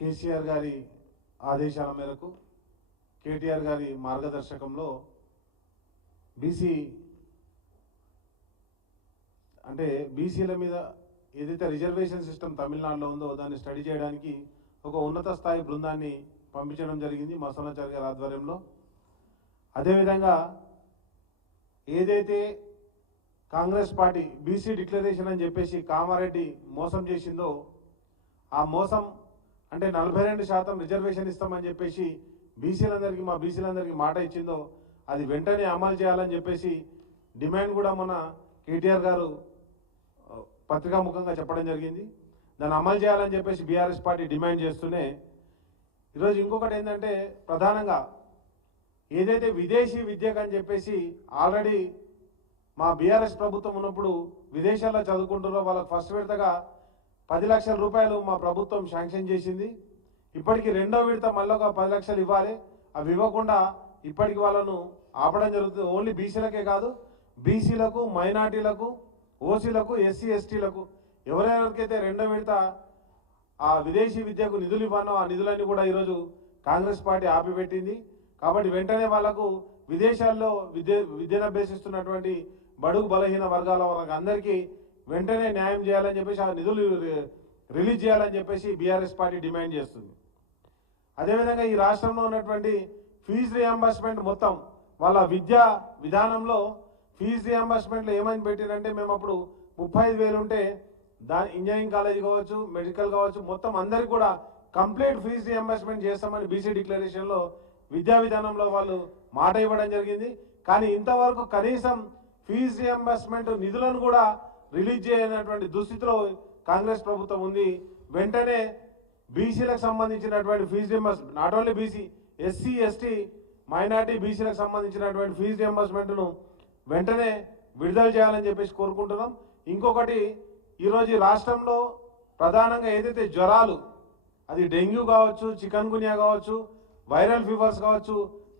కేసీఆర్ గారి ఆదేశాల మేరకు కేటీఆర్ గారి మార్గదర్శకంలో బీసీ అంటే బీసీల మీద ఏదైతే రిజర్వేషన్ సిస్టమ్ తమిళనాడులో ఉందో దాన్ని స్టడీ చేయడానికి ఒక ఉన్నత స్థాయి బృందాన్ని పంపించడం జరిగింది మసోనాచారి గారి ఆధ్వర్యంలో. అదేవిధంగా ఏదైతే కాంగ్రెస్ పార్టీ బీసీ డిక్లరేషన్ అని చెప్పేసి కామారెడ్డి మోసం చేసిందో ఆ మోసం అంటే 42% రిజర్వేషన్ ఇస్తామని చెప్పేసి మా బీసీలందరికీ మాట ఇచ్చిందో అది వెంటనే అమలు చేయాలని చెప్పేసి డిమాండ్ కూడా మన కేటీఆర్ గారు పత్రికాముఖంగా చెప్పడం జరిగింది. దాన్ని అమలు చేయాలని చెప్పేసి బీఆర్ఎస్ పార్టీ డిమాండ్ చేస్తూనే ఈరోజు ఇంకొకటి ఏంటంటే ప్రధానంగా ఏదైతే విదేశీ విద్యకు అని చెప్పేసి ఆల్రెడీ మా బీఆర్ఎస్ ప్రభుత్వం ఉన్నప్పుడు విదేశాల్లో చదువుకుంటున్నారో వాళ్ళకి ఫస్ట్ విడతగా 10 లక్షల రూపాయలు మా ప్రభుత్వం శాంక్షన్ చేసింది. ఇప్పటికి రెండో విడత మళ్ళీ ఒక 10 లక్షలు ఇవ్వాలి. అవి ఇవ్వకుండా ఇప్పటికి వాళ్ళను ఆపడం జరుగుతుంది. ఓన్లీ బీసీలకే కాదు, బీసీలకు, మైనార్టీలకు, ఓసీలకు, ఎస్సీ ఎస్టీలకు ఎవరెవరికైతే రెండో విడత ఆ విదేశీ విద్యకు నిధులు ఇవ్వనో ఆ నిధులన్నీ కూడా ఈరోజు కాంగ్రెస్ పార్టీ ఆపిపెట్టింది. కాబట్టి వెంటనే వాళ్లకు విదేశాల్లో విద్యను అభ్యసిస్తున్నటువంటి బడుగు బలహీన వర్గాల వాళ్ళకి అందరికీ వెంటనే న్యాయం చేయాలని చెప్పేసి ఆ నిధులు రిలీజ్ చేయాలని చెప్పేసి బీఆర్ఎస్ పార్టీ డిమాండ్ చేస్తుంది. అదేవిధంగా ఈ రాష్ట్రంలో ఉన్నటువంటి ఫీజు రియంబర్స్మెంట్ మొత్తం వాళ్ళ విద్యా విధానంలో ఫీజు రియంబర్స్మెంట్లో ఏమని పెట్టిరంటే మేము అప్పుడు 35,000 ఉంటే దాని ఇంజనీరింగ్ కాలేజ్ కావచ్చు, మెడికల్ కావచ్చు, మొత్తం అందరికి కూడా కంప్లీట్ ఫీజు రియంబర్స్మెంట్ చేస్తామని బీసీ డిక్లరేషన్లో విద్యా విధానంలో వాళ్ళు మాట ఇవ్వడం జరిగింది. కానీ ఇంతవరకు కనీసం ఫీజు రియంబర్స్మెంట్ నిధులను కూడా రిలీజ్ చేయనటువంటి దుస్థితిలో కాంగ్రెస్ ప్రభుత్వం ఉంది. వెంటనే బీసీలకు సంబంధించినటువంటి fee reimbursement, not only BC, SC ST minority బీసీలకు సంబంధించినటువంటి ఫీజు రియంబర్స్మెంట్ను వెంటనే విడుదల చేయాలని చెప్పేసి కోరుకుంటున్నాం. ఇంకొకటి ఈరోజు ఈ రాష్ట్రంలో ప్రధానంగా ఏదైతే జ్వరాలు, అది డెంగ్యూ కావచ్చు, చికన్ గున్యా కావచ్చు, వైరల్ ఫీవర్స్ కావచ్చు,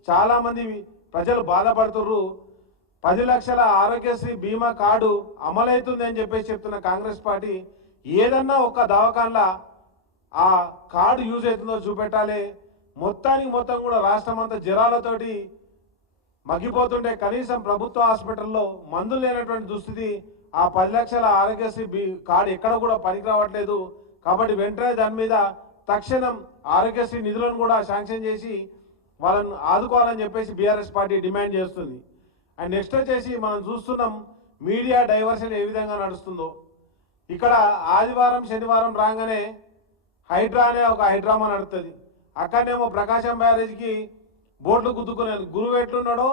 చాలామంది ప్రజలు బాధపడుతుర్రు. 10 లక్షల ఆరోగ్యశ్రీ బీమా కార్డు అమలవుతుంది అని చెప్పేసి చెప్తున్న కాంగ్రెస్ పార్టీ ఏదన్నా ఒక దవాఖాన్లా ఆ కార్డు యూజ్ అవుతుందో చూపెట్టాలి. మొత్తానికి మొత్తం కూడా రాష్ట్రం అంతా జ్వరాలతోటి మగ్గిపోతుంటే కనీసం ప్రభుత్వ హాస్పిటల్లో మందులు లేనటువంటి దుస్థితి. ఆ 10 లక్షల ఆరోగ్యశ్రీ కార్డు ఎక్కడ కూడా పనికి రావట్లేదు. కాబట్టి వెంటనే దాని మీద తక్షణం ఆరోగ్యశ్రీ నిధులను కూడా శాంక్షన్ చేసి వాళ్ళను ఆదుకోవాలని చెప్పేసి బీఆర్ఎస్ పార్టీ డిమాండ్ చేస్తుంది. అండ్ నెక్స్ట్ వచ్చేసి మనం చూస్తున్నాం మీడియా డైవర్షన్ ఏ విధంగా నడుస్తుందో. ఇక్కడ ఆదివారం శనివారం రాగానే హైడ్రా అనే ఒక హైడ్రామా నడుస్తుంది. అక్కడనేమో ప్రకాశం బ్యారేజ్కి బోట్లు గుద్దుకున్నాను. గురువు ఎట్లున్నాడో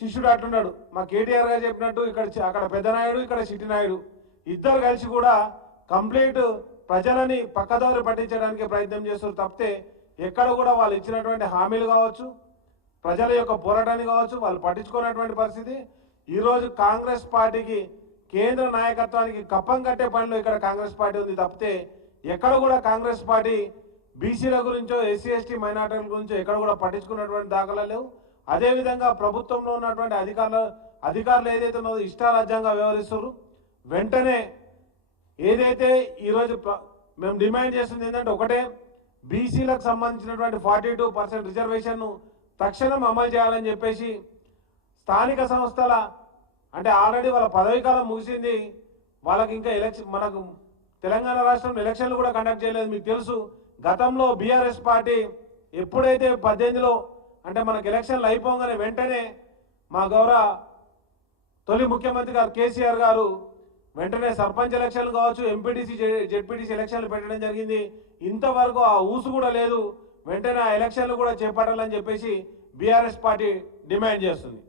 శిష్యుడు అట్లున్నాడు. మా కేటీఆర్ గారు చెప్పినట్టు అక్కడ పెద్దనాయుడు, ఇక్కడ చిట్టినాయుడు ఇద్దరు కలిసి కూడా కంప్లీట్ ప్రజలని పక్కదారి పట్టించడానికి ప్రయత్నం చేస్తారు తప్పితే ఎక్కడ కూడా వాళ్ళు ఇచ్చినటువంటి హామీలు కావచ్చు, ప్రజల యొక్క పోరాటాన్ని కావచ్చు వాళ్ళు పట్టించుకున్నటువంటి పరిస్థితి. ఈరోజు కాంగ్రెస్ పార్టీకి కేంద్ర నాయకత్వానికి కప్పం కట్టే పనిలో ఇక్కడ కాంగ్రెస్ పార్టీ ఉంది తప్పితే ఎక్కడ కూడా కాంగ్రెస్ పార్టీ బీసీల గురించో, ఎస్సీ ఎస్టీ మైనార్టీల గురించో ఎక్కడ కూడా పట్టించుకున్నటువంటి దాఖలాలు లేవు. అదేవిధంగా ప్రభుత్వంలో ఉన్నటువంటి అధికారులు ఏదైతే ఉన్నదో ఇష్టారాజ్యంగా వ్యవహరిస్తారు. వెంటనే ఏదైతే ఈరోజు మేము డిమాండ్ చేస్తుంది ఏంటంటే ఒకటే, బీసీలకు సంబంధించినటువంటి 42% రిజర్వేషన్ను తక్షణం అమలు చేయాలని చెప్పేసి స్థానిక సంస్థల అంటే ఆల్రెడీ వాళ్ళ పదవీ కాలం ముగిసింది. వాళ్ళకి ఇంకా ఎలక్షన్, మనకు తెలంగాణ రాష్ట్రంలో ఎలక్షన్లు కూడా కండక్ట్ చేయలేదు. మీకు తెలుసు గతంలో బీఆర్ఎస్ పార్టీ ఎప్పుడైతే 18లో అంటే మనకు ఎలక్షన్లు అయిపోగానే వెంటనే మా గౌరవ తొలి ముఖ్యమంత్రి గారు కేసీఆర్ గారు వెంటనే సర్పంచ్ ఎలక్షన్లు కావచ్చు, ఎంపీటీసీ జెడ్పీటీసీ ఎలక్షన్లు పెట్టడం జరిగింది. ఇంతవరకు ఆ ఊసు కూడా లేదు. వెంటనే ఆ ఎలక్షన్లు కూడా చేపట్టాలని చెప్పేసి బీఆర్ఎస్ పార్టీ డిమాండ్ చేస్తుంది.